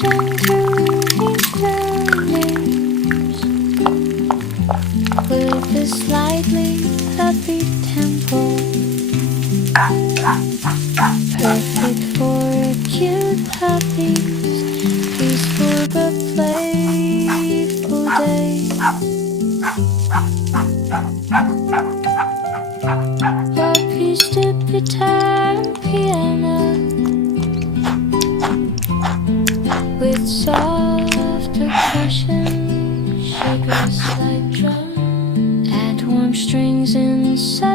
with a slightly upbeat tempo, perfect for a cute puppy's peaceful but playful day. Puppy's to guitar and piano with soft percussion, shakers like drums, add warm strings inside.